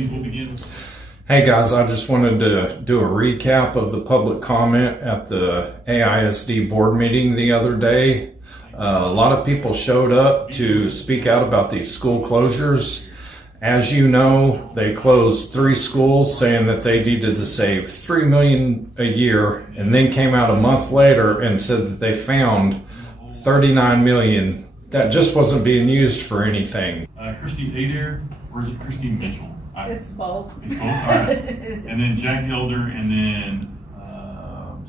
James will begin. Hey guys, I just wanted to do a recap of the public comment at the AISD board meeting the other day. A lot of people showed up to speak out about these school closures. As you know, they closed 3 schools saying that they needed to save $3 million a year, and then came out a month later and said that they found $39 million that just wasn't being used for anything. Christine Adair, or is it Christine Mitchell? It's both. It's both, all right. And then Jack Elder, and then,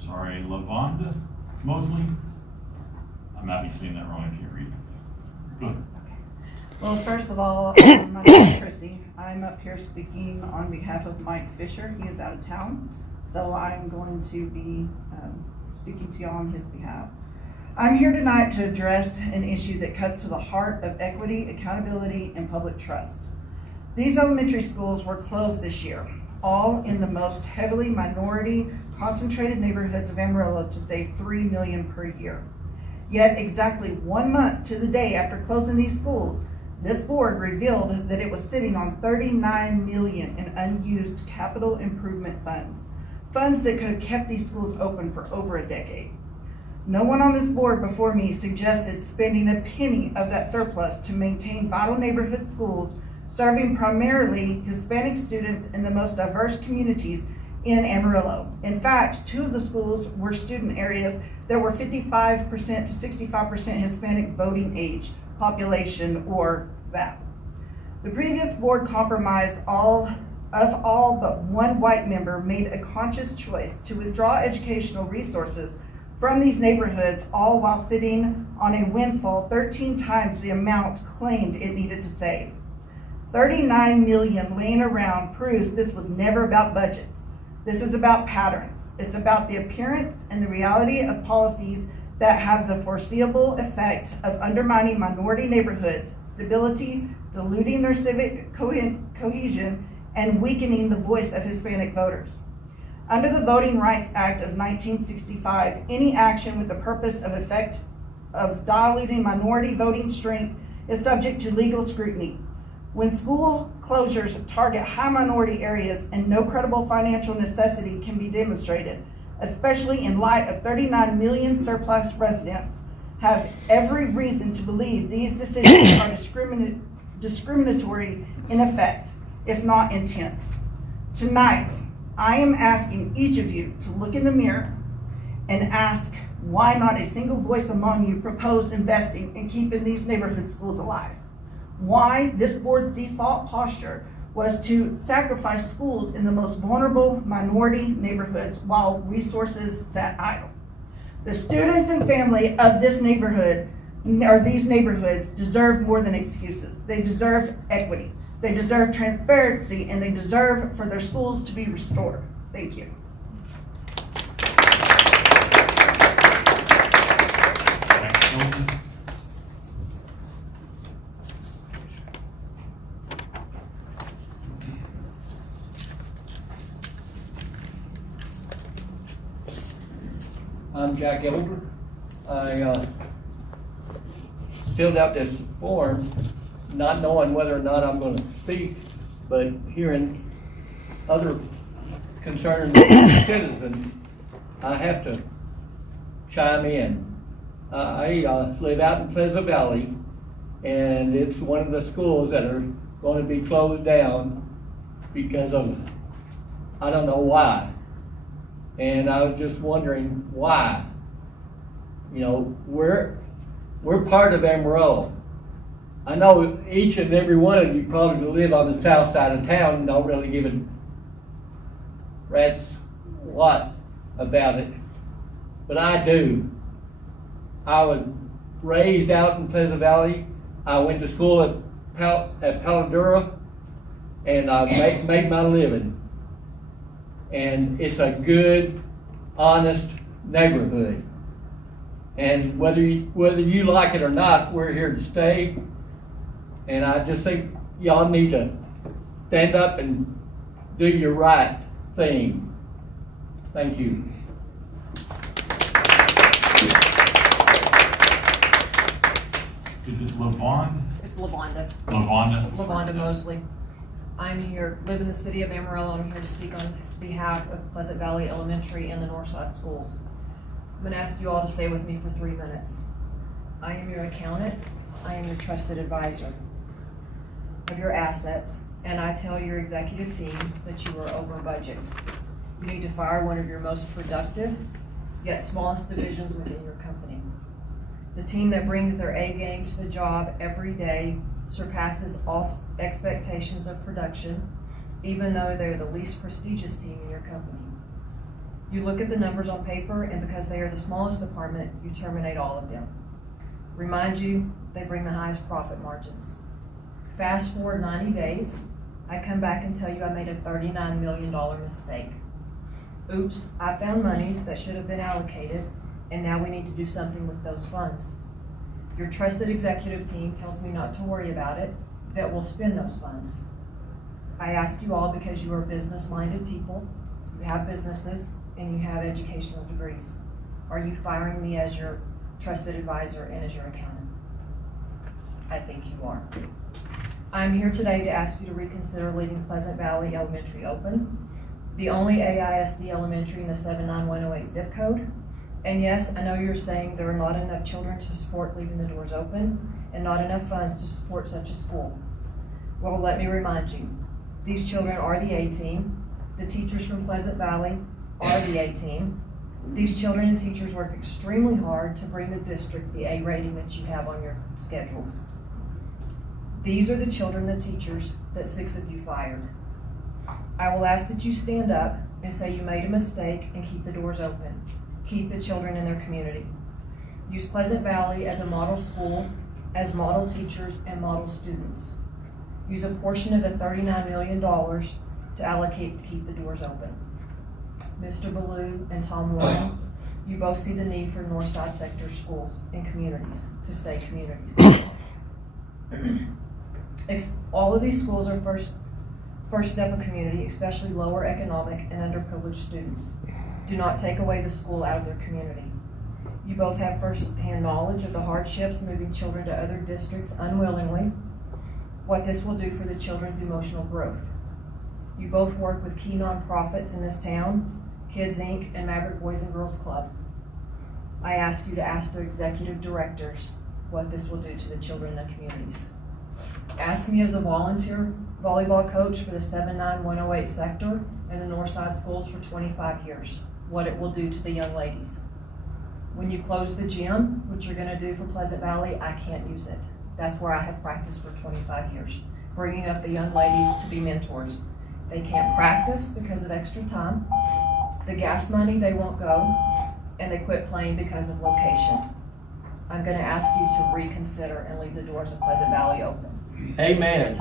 Lavonda Mosley. I might be saying that wrong, I can't read it. Go ahead. Well, first of all, my name is Christy. I'm up here speaking on behalf of Mike Fisher. He is out of town, so I'm going to be speaking to you on his behalf. I'm here tonight to address an issue that cuts to the heart of equity, accountability, and public trust. These elementary schools were closed this year, all in the most heavily minority concentrated neighborhoods of Amarillo, to save $3 million per year. Yet exactly 1 month to the day after closing these schools, this board revealed that it was sitting on $39 million in unused capital improvement funds, funds that could have kept these schools open for over a decade. No one on this board before me suggested spending a penny of that surplus to maintain vital neighborhood schools serving primarily Hispanic students in the most diverse communities in Amarillo. In fact, 2 of the schools were student areas that were 55% to 65% Hispanic voting age population, or VAP. The previous board compromise all but one white member made a conscious choice to withdraw educational resources from these neighborhoods, all while sitting on a windfall 13 times the amount claimed it needed to save. $39 million laying around proves this was never about budgets. This is about patterns. It's about the appearance and the reality of policies that have the foreseeable effect of undermining minority neighborhoods' stability, diluting their civic cohesion, and weakening the voice of Hispanic voters. Under the Voting Rights Act of 1965, any action with the purpose of diluting minority voting strength is subject to legal scrutiny. When school closures target high minority areas and no credible financial necessity can be demonstrated, especially in light of 39 million surplus residents, have every reason to believe these decisions are discriminatory in effect, if not intent. Tonight, I am asking each of you to look in the mirror and ask why not a single voice among you proposed investing in keeping these neighborhood schools alive. Why this board's default posture was to sacrifice schools in the most vulnerable minority neighborhoods while resources sat idle. The students and family of this neighborhood, or these neighborhoods, deserve more than excuses. They deserve equity, they deserve transparency, and they deserve for their schools to be restored. Thank you. I'm Jack Elder. I filled out this form not knowing whether or not I'm going to speak, but hearing other concerned citizens, I have to chime in. I live out in Pleasant Valley, and it's one of the schools that are going to be closed down because of, I don't know why. And I was just wondering why. You know, we're part of Amarillo. I know each and every one of you probably live on the south side of town and don't really give a rat's what about it, but I do. I was raised out in Pleasant Valley. I went to school at Paladura, and I made my living. And it's a good, honest neighborhood. And whether you like it or not, we're here to stay. And I just think y'all need to stand up and do your right thing. Thank you. Is it Lavon? It's Lavonda. Lavonda? Lavonda Mosley. live in the city of Amarillo. I'm here to speak on behalf of Pleasant Valley Elementary and the Northside Schools. I'm gonna ask you all to stay with me for 3 minutes. I am your accountant. I am your trusted advisor of your assets, and I tell your executive team that you are over budget. You need to fire one of your most productive, yet smallest divisions within your company. The team that brings their A game to the job every day surpasses all expectations of production, even though they're the least prestigious team in your company. You look at the numbers on paper, and because they are the smallest department, you terminate all of them. Remind you, they bring the highest profit margins. Fast forward 90 days, I come back and tell you I made a $39 million mistake. Oops, I found monies that should have been allocated, and now we need to do something with those funds. Your trusted executive team tells me not to worry about it, that we'll spend those funds. I ask you all because you are business-minded people, you have businesses, and you have educational degrees. Are you firing me as your trusted advisor and as your accountant? I think you are. I'm here today to ask you to reconsider leaving Pleasant Valley Elementary open, the only AISD elementary in the 79108 zip code. And yes, I know you're saying there are not enough children to support leaving the doors open and not enough funds to support such a school. Well, let me remind you, these children are the A team. The teachers from Pleasant Valley are the A team. These children and teachers work extremely hard to bring the district the A rating that you have on your schedules. These are the children and teachers that 6 of you fired. I will ask that you stand up and say you made a mistake and keep the doors open. Keep the children in their community. Use Pleasant Valley as a model school, as model teachers and model students. Use a portion of the $39 million to allocate to keep the doors open. Mr. Ballou and Tom Warren, you both see the need for Northside sector schools and communities to stay communities. All of these schools are first step of community, especially lower economic and underprivileged students. Do not take away the school out of their community. You both have first-hand knowledge of the hardships moving children to other districts unwillingly, what this will do for the children's emotional growth. You both work with key nonprofits in this town, Kids Inc. and Maverick Boys and Girls Club. I ask you to ask their executive directors what this will do to the children in the communities. Ask me as a volunteer volleyball coach for the 79108 sector and the Northside schools for 25 years, what it will do to the young ladies. When you close the gym, which you're gonna do for Pleasant Valley, I can't use it. That's where I have practiced for 25 years, bringing up the young ladies to be mentors. They can't practice because of extra time. The gas money, they won't go, and they quit playing because of location. I'm gonna ask you to reconsider and leave the doors of Pleasant Valley open. Amen.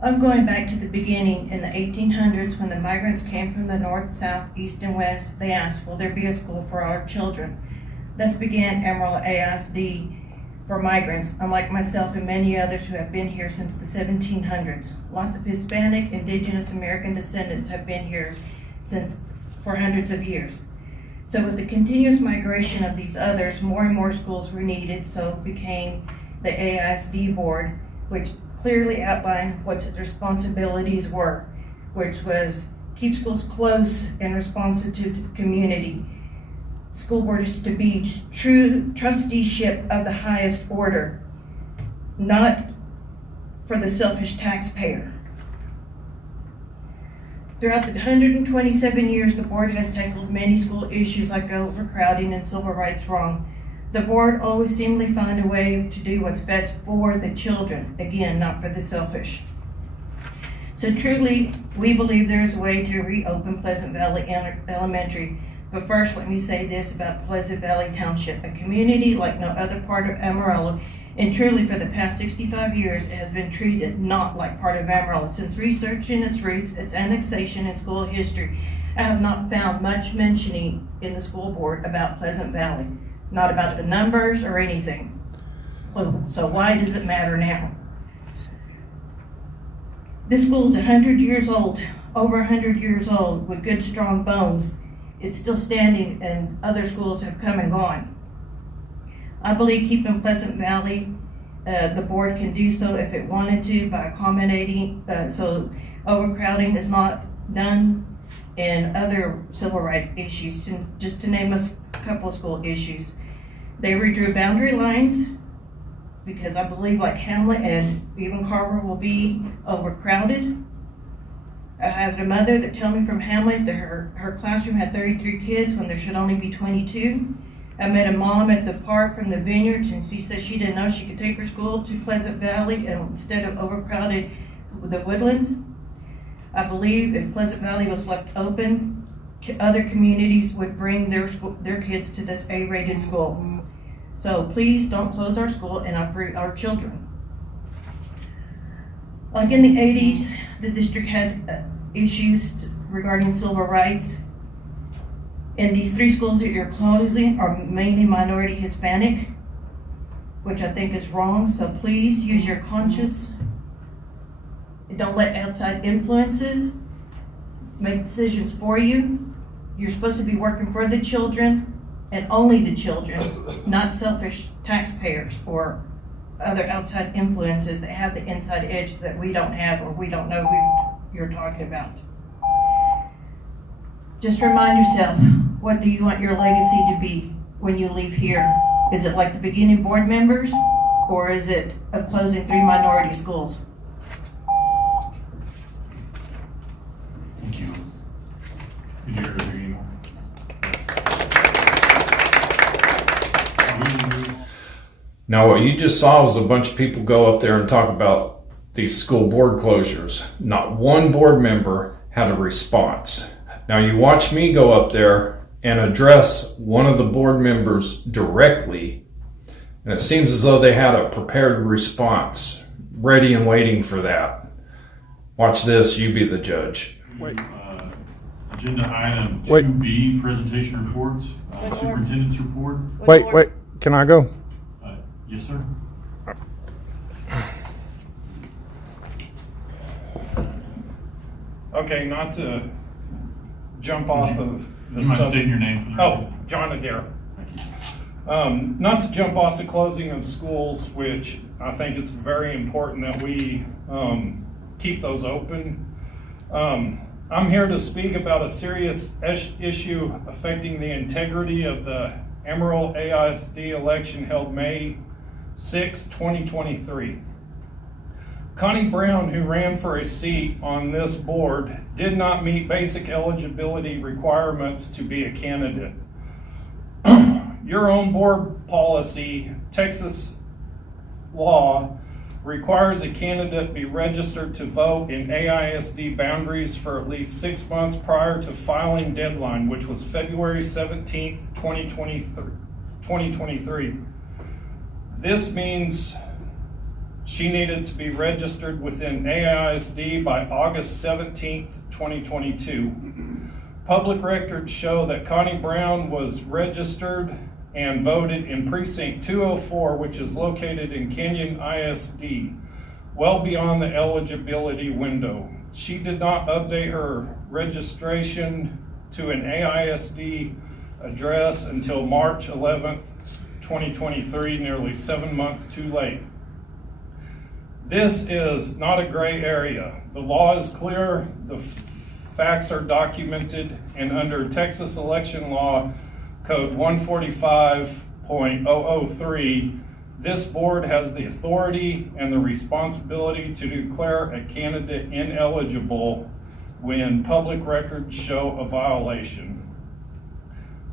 I'm going back to the beginning in the 1800s when the migrants came from the north, south, east, and west. They asked, will there be a school for our children? Thus began Amarillo AISD for migrants, unlike myself and many others who have been here since the 1700s. Lots of Hispanic, indigenous American descendants have been here for hundreds of years. So with the continuous migration of these others, more and more schools were needed, so became the AISD board, which clearly outlined what its responsibilities were, which was keep schools close and responsive to the community. School board is to be true trusteeship of the highest order, not for the selfish taxpayer. Throughout the 127 years, the board has tackled many school issues like overcrowding and civil rights wrong. The board always seemingly found a way to do what's best for the children, again, not for the selfish. So truly, we believe there's a way to reopen Pleasant Valley Elementary. But first, let me say this about Pleasant Valley Township, a community like no other part of Amarillo, and truly for the past 65 years, it has been treated not like part of Amarillo. Since researching its roots, its annexation, and school history, I have not found much mentioning in the school board about Pleasant Valley. Not about the numbers or anything. So why does it matter now? This school's 100 years old, over 100 years old, with good strong bones. It's still standing and other schools have come and gone. I believe keeping Pleasant Valley, the board can do so if it wanted to by accommodating, so overcrowding is not done, and other civil rights issues, just to name a couple of school issues. They redrew boundary lines because I believe like Hamlet and even Carver will be overcrowded. I have a mother that told me from Hamlet that her classroom had 33 kids when there should only be 22. I met a mom at the park from the Vineyards, and she said she didn't know she could take her school to Pleasant Valley and instead of overcrowded the Woodlands. I believe if Pleasant Valley was left open, other communities would bring their kids to this A-rated school. So please don't close our school and our children. Like in the 80s, the district had issues regarding civil rights. And these 3 schools that you're closing are mainly minority Hispanic, which I think is wrong. So please use your conscience. Don't let outside influences make decisions for you. You're supposed to be working for the children and only the children, not selfish taxpayers or other outside influences that have the inside edge that we don't have or we don't know who you're talking about. Just remind yourself, what do you want your legacy to be when you leave here? Is it like the beginning board members, or is it of closing 3 minority schools? Thank you. Did you hear any more? Now, what you just saw was a bunch of people go up there and talk about these school board closures. Not one board member had a response. Now, you watch me go up there and address one of the board members directly, and it seems as though they had a prepared response, ready and waiting for that. Watch this, you be the judge. Wait. Agenda item Wait. 2B, presentation reports, superintendent's report. Wait, can I go? Yes, sir. Okay, not to jump off of the You mind sub- stating your name for the record? Oh, John Adair. Thank you. Not to jump off the closing of schools, which I think it's very important that we keep those open. I'm here to speak about a serious issue affecting the integrity of the Amarillo AISD election held May 6, 2023. Connie Brown, who ran for a seat on this board, did not meet basic eligibility requirements to be a candidate. Your own board policy, Texas law, requires a candidate be registered to vote in AISD boundaries for at least 6 months prior to filing deadline, which was February 17th, 2023. This means she needed to be registered within AISD by August 17th, 2022. Public records show that Connie Brown was registered and voted in precinct 204, which is located in Canyon ISD, well beyond the eligibility window. She did not update her registration to an AISD address until March 11th, 2023, nearly 7 months too late. This is not a gray area. The law is clear, the facts are documented, and under Texas election law code 145.003, this board has the authority and the responsibility to declare a candidate ineligible when public records show a violation.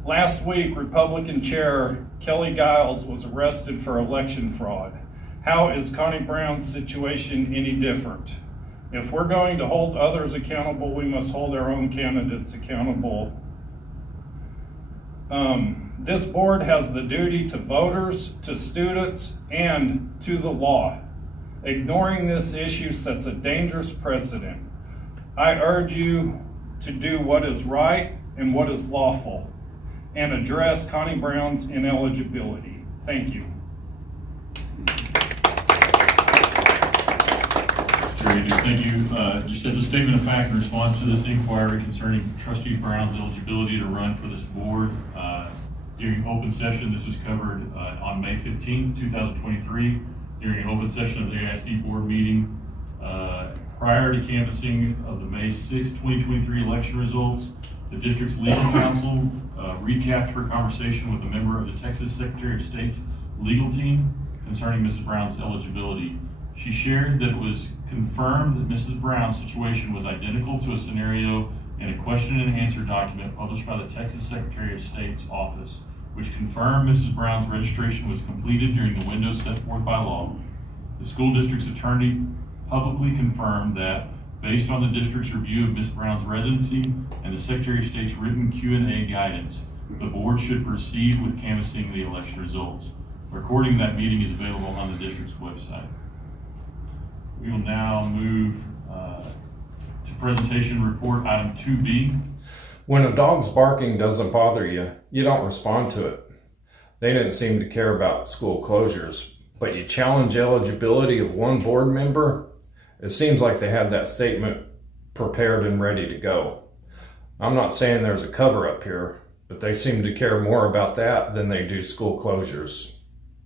Last week, Republican Chair Kelly Giles was arrested for election fraud. How is Connie Brown's situation any different? If we're going to hold others accountable, we must hold our own candidates accountable. This board has the duty to voters, to students, and to the law. Ignoring this issue sets a dangerous precedent. I urge you to do what is right and what is lawful and address Connie Brown's ineligibility. Thank you. Very good, thank you. Just as a statement of fact in response to this inquiry concerning trustee Brown's eligibility to run for this board, during open session, this was covered on May 15, 2023, during an open session of the AISD board meeting. Prior to canvassing of the May 6, 2023 election results, the district's legal counsel recapped her conversation with a member of the Texas Secretary of State's legal team concerning Mrs. Brown's eligibility. She shared that it was confirmed that Mrs. Brown's situation was identical to a scenario in a question and answer document published by the Texas Secretary of State's office, which confirmed Mrs. Brown's registration was completed during the window set forth by law. The school district's attorney publicly confirmed that, based on the district's review of Ms. Brown's residency and the Secretary of State's written Q&A guidance, the board should proceed with canvassing the election results. A recording of that meeting is available on the district's website. We will now move to presentation report item 2B. When a dog's barking doesn't bother you, you don't respond to it. They didn't seem to care about school closures, but you challenge eligibility of one board member. It seems like they had that statement prepared and ready to go. I'm not saying there's a cover up here, but they seem to care more about that than they do school closures.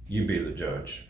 You be the judge.